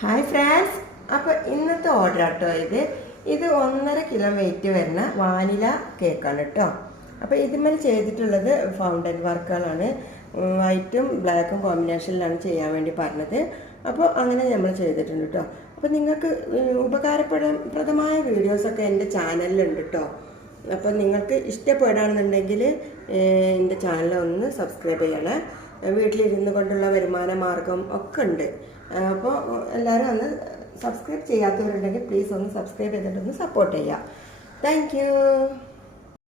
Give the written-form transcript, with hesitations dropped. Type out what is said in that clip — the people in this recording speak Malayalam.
ഹായ് ഫ്രണ്ട്സ്, അപ്പോൾ ഇന്നത്തെ ഓർഡർ കേട്ടോ ഇത് 1.5 കിലോ വെയിറ്റ് വരുന്ന വാനില കേക്കാണ് കേട്ടോ. അപ്പോൾ ഇതിന്മേൽ ചെയ്തിട്ടുള്ളത് ഫൗണ്ടൻ വർക്കുകളാണ്. വൈറ്റും ബ്ലാക്കും കോമ്പിനേഷനിലാണ് ചെയ്യാൻ വേണ്ടി പറഞ്ഞത്. അപ്പോൾ അങ്ങനെ നമ്മൾ ചെയ്തിട്ടുണ്ട് കേട്ടോ. അപ്പോൾ നിങ്ങൾക്ക് ഉപകാരപ്രദമായ വീഡിയോസൊക്കെ എൻ്റെ ചാനലിലുണ്ട് കേട്ടോ. അപ്പോൾ നിങ്ങൾക്ക് ഇഷ്ടപ്പെടുകയാണെന്നുണ്ടെങ്കിൽ എൻ്റെ ചാനൽ ഒന്ന് സബ്സ്ക്രൈബ് ചെയ്യണേ. വീട്ടിലിരുന്ന് കൊണ്ടുള്ള വരുമാന മാർഗം ഒക്കെ ഉണ്ട്. അപ്പോൾ എല്ലാവരും ഒന്ന് സബ്സ്ക്രൈബ് ചെയ്യാത്തവരുണ്ടെങ്കിൽ പ്ലീസ് ഒന്ന് സബ്സ്ക്രൈബ് ചെയ്തിട്ടൊന്ന് സപ്പോർട്ട് ചെയ്യുക. Thank you.